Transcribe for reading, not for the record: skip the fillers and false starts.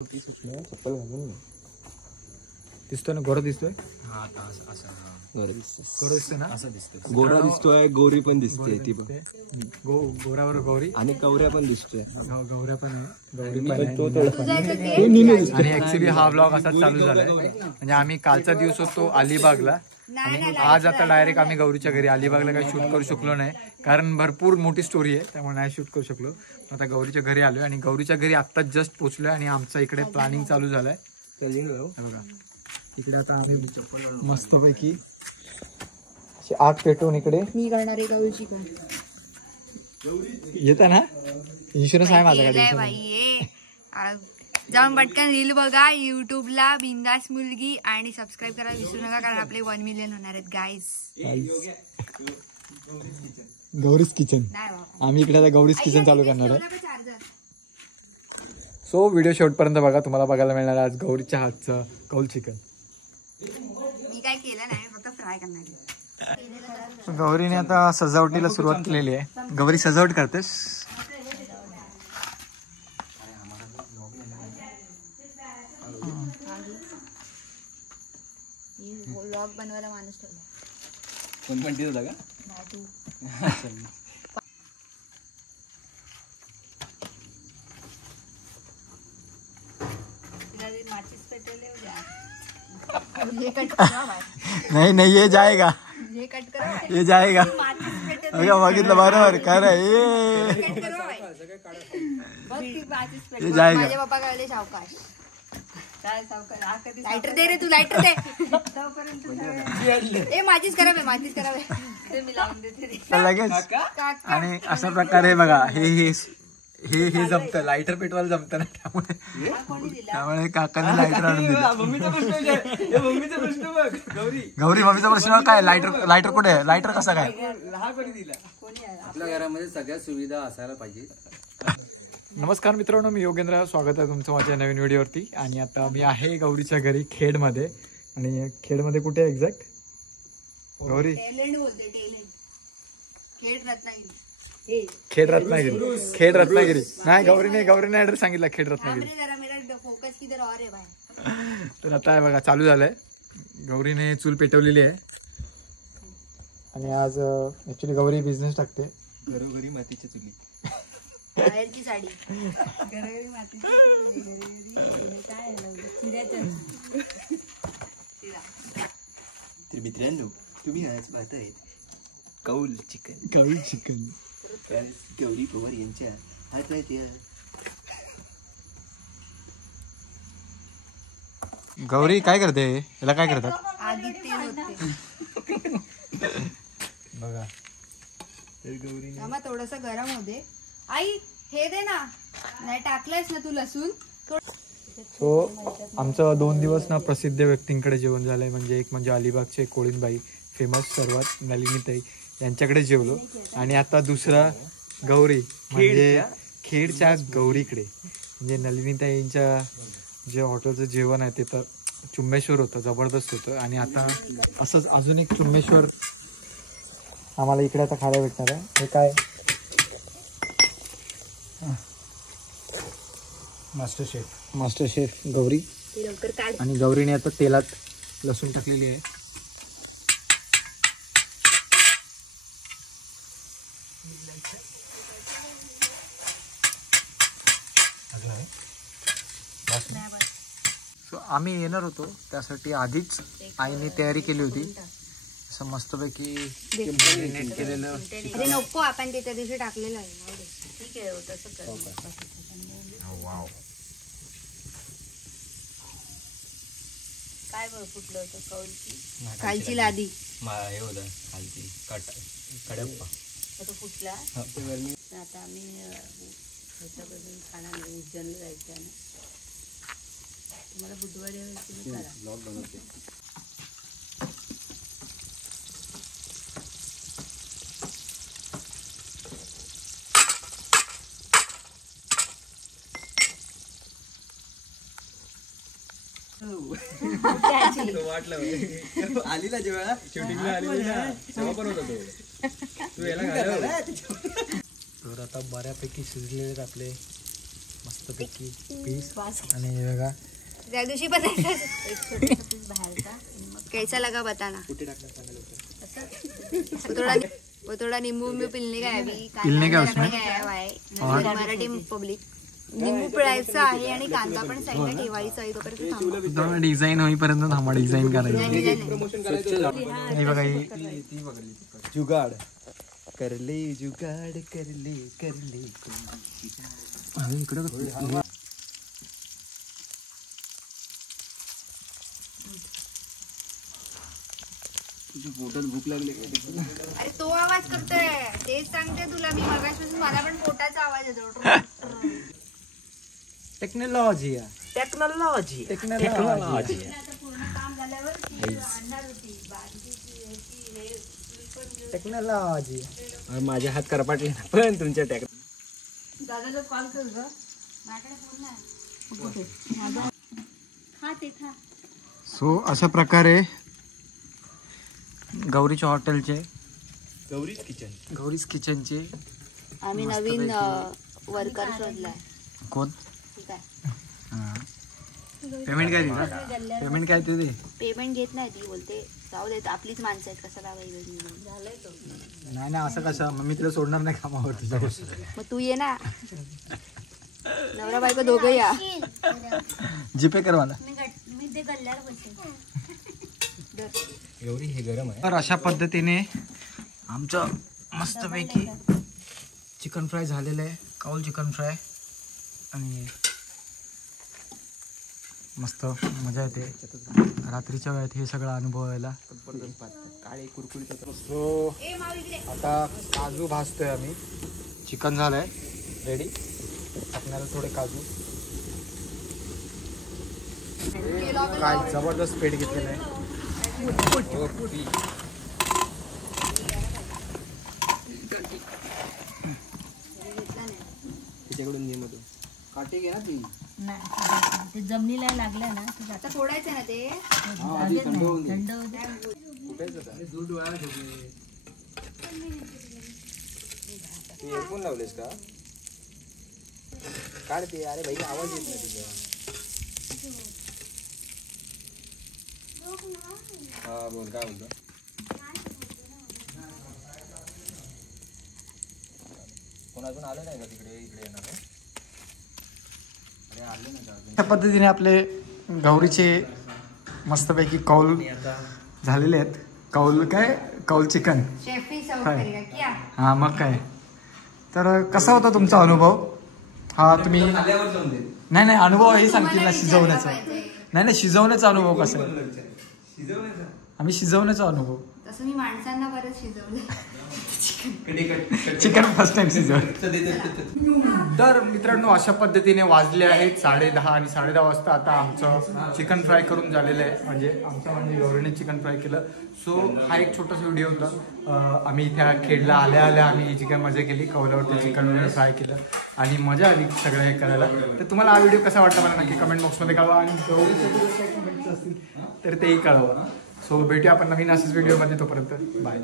चप्पल घालून दिसतोय ना, गोरा दिसतोय. गोरा दिसतोय ना, असं दिसतोय. गोरा दिसतोय, गोरी पण दिसते. ती पण गोरावर गौरी आणि गौऱ्या पण दिसतोय. गौऱ्या पण आणि ऍक्च्युली हा ब्लॉग असाच चालू झालाय. म्हणजे आम्ही कालचा दिवस होतो अलिबागला आणि आज आता डायरेक्ट आम्ही गौरीच्या घरी. अलिबागला काही शूट करू शकलो नाही कारण भरपूर मोठी स्टोरी आहे, त्यामुळे नाही शूट करू शकलो. आता गौरीच्या घरी आलोय आणि गौरीच्या घरी आत्ता जस्ट पोहोचलोय आणि आमचा इकडे प्लॅनिंग चालू झालाय. बघा इकडे आता आम्ही मस्तपैकी आग पेटवून इकडे मी करणार आहे गौरीची पण येत ना. इन्शुरन्स आहे माझ्याकडे. जाऊन पटकन रील बघा युट्यूबला बिंदास मुलगी आणि सबस्क्राईब करायला विसरू नका कारण आपले 1 मिलियन होणार आहेत गाईज. गौरीज किचन. आम्ही इकडे आता गौरीज किचन चालू करणार आहे. सो व्हिडिओ शेवटपर्यंत बघा, तुम्हाला बघायला मिळणार आज गौरीच्या हातचं कौल चिकन. मी काय केलं नाही, फक्त फ्राय करणार. गौरीने आता सजावटीला सुरुवात केलेली आहे. गौरी सजावट करतेस. व्लॉग बनवायला माणूस ठेवला. कोण पण होता का? नहीं नहीं ये जाएगा, ये जाएगा. बघितलं बरोबर कर ये जाएगा. माझे पप्पा कळले सावकाश. लायटर दे रे तू, लायटर दे. ए माझीच करावे, माझीच करावे. मी लावून देते लगेच. आणि अशा प्रकारे बघा हे जमतं, लायटर पेटवायला जमतं ना, त्यामुळे काकाने लायटर आणून दिलं. गौरी मम्मीचा प्रश्न काय, लायटर कुठे आहे, लायटर कसा काय. आपल्या घरामध्ये सगळ्या सुविधा असायला पाहिजे. नमस्कार मित्रांनो, मी योगेंद्र. स्वागत आहे तुमचं माझ्या नवीन व्हिडिओवरती. आणि आता मी आहे गौरीच्या घरी खेडमध्ये. आणि खेडमध्ये कुठे आहे एक्झॅक्ट गौरी? खेड रत्नागिरी. नाही गौरीने ऍड्रेस सांगितला, खेड रत्नागिरी. तर आता आहे बघा चालू झालंय. गौरीने चूल पेटवलेली आहे आणि आज ऍक्च्युली गौरी बिझनेस टाकते. घरोघरी मातीच्या चुली. बाहेरची साडी घरोघरी मातीची काय तर मित्रांनो, तुम्ही आज पाहताय कौल चिकन. गौरी पवार यांच्या हातात गौरी काय करते, याला काय करतात आधी तेल होते बघा. थोडस गरम होते. आई हे दे ना, नाही टाकलंयस ना तू लसूण. सो आमचं 2 दिवस ना प्रसिद्ध व्यक्तींकडे जेवण झालंय. म्हणजे एक म्हणजे अलिबागचे कोळीनबाई, फेमस सर्वात नलिनीताई, यांच्याकडे जेवलो. आणि आता दुसरा गौरी म्हणजे खेडच्या गौरीकडे. म्हणजे नलिनीताईंच्या जे हॉटेलचं जेवण आहे ते तर चुम्मेश्वर होतं, जबरदस्त होतं. आणि आता असंच अजून एक चुम्मेश्वर आम्हाला इकडे आता खायला भेटणार आहे. हे काय, मास्टर शेफ गौरी. आणि गौरीने आता तेलात लसूण टाकलेली आहे. सो आम्ही येणार होतो, त्यासाठी आधीच आईने तयारी केली होती. असं मस्तपैकी मॅरिनेट केलेलं. अरे नको, आपण ते त्या दिवशी टाकलेलं आहे. ठीक आहे तसं वाव. काय बघ कुठलं होतं, कालची लादी हे होतं खालची कडप्पा फुटला. आता आम्ही ह्याच्यापासून खाणार उज्जैनला जायचं आहे ना. तुम्हाला बुधवारी ब्लॉग बनवते. वाटलं आलीला जेव्हा शूटिंगला आली तेव्हा पण होता तो याला. तर आता बऱ्यापैकी शिजलेले आपले मस्त मस्तपैकी पीस आणि हे बघा त्या दिवशी पण कैसा लगा बताना वो थोड़ा नींबू में पिलने का है अभी पिलने का उसमें? है मराठी पब्लिक निंबू पिळायचं आहे आणि कांदा पण साईडला ठेवायचा आहे तोपर्यंत थांबा. डिझाईन होईपर्यंत थांबा डिझाईन करायची हे बघा ही जुगाड करले जुगाड करले करले इकडे तुझ्या पोटात भूक लागली अरे तो आवाज करतोय तेच सांगते तुला मी मगापासून मला पण पोटाचा आवाज येतो. टेक्नॉलॉजी टेक्नॉलॉजी पूर्ण काम झाल्यावर ती आणणार होती टेक्नॉलॉजी माझे हात करपाटले ना पण तुमच्या दादाला कॉल कर ग माझ्याकडे फोन नाही. हा ते खा. सो अशा प्रकारे गौरीच्या हॉटेलचे गौरीज किचनचे आम्ही नवीन वर्कर शोधलाय. कोण ठीक आहे. पेमेंट काय दिला पेमेंट काय ते दे पेमेंट घेत नाही ती बोलते जाऊ देत आपलीच माणसं आहेत कशाला झालंय तो. नाही नाही असं कसं मग मी तुला सोडणार नाही कामावर तुझ्यापासून मग तू ये ना नवरा बायको दोघं या. जीपे कर मला. गौरी हे गरम आहे. तर अशा पद्धतीने आमचं मस्तपैकी चिकन फ्राय झालेलं आहे. काऊल चिकन फ्राय आणि मस्त मजा येते रात्रीच्या वेळात हे सगळं अनुभवायला. काळे कुरकुरीत सो आता काजू भाजतोय आम्ही. चिकन झालंय रेडी. आपल्याला थोडे काजू काय जबरदस्त पेट घेतलेलं आहे. तिच्याकडून घे मधून काटे घे ना तुम्ही. ते जमिनीला लागलं ना तुझं आता फोडायचं ना ते थंड होऊ दे. हेडफोन लावलेस का काढते. अरे भाई आवाज येत नाही तुझा. हा बोल काय बोलतो. कोण अजून आलं नाही का तिकडे इकडे येणार. अरे आले ना अजून. अशा पद्धतीने आपले गौरीचे मस्तपैकी कौल झालेले आहेत. कौल काय कौल चिकन. शेफी सर्व करेगा क्या. हां मग काय. तर कसा होता तुमचा अनुभव. हा तुम्ही नाही नाही अनुभव हे सांगतील ना शिजवण्याचा. नाही नाही शिजवण्याचा अनुभव कसा आहे. आम्ही शिजवण्याचा अनुभव. तसं मी माणसांना बरंच शिजवलं. चिकन फर्स्ट टाइम शिजवलं. तर मित्रांनो अशा पद्धतीने वाजले आहेत 10:30 आणि 10:30 वाजता आता आमचं चिकन फ्राय करून झालेलं आहे. म्हणजे म्हणजे गौरीने चिकन फ्राय केलं. सो हा एक छोटासा व्हिडिओ होता. आम्ही इथे खेडला आल्या आम्ही जी काय मजा केली कौलावरती चिकन वगैरे फ्राय केलं आणि मजा आली सगळं हे करायला. तर तुम्हाला हा व्हिडिओ कसा वाटला मला नक्की कमेंट बॉक्समध्ये कळवा आणि गौरीसाठी कमेंट्स असतील तर तेही कळवा. सो भेटूया आपण नवीन असेच व्हिडिओमध्ये. तोपर्यंत बाय.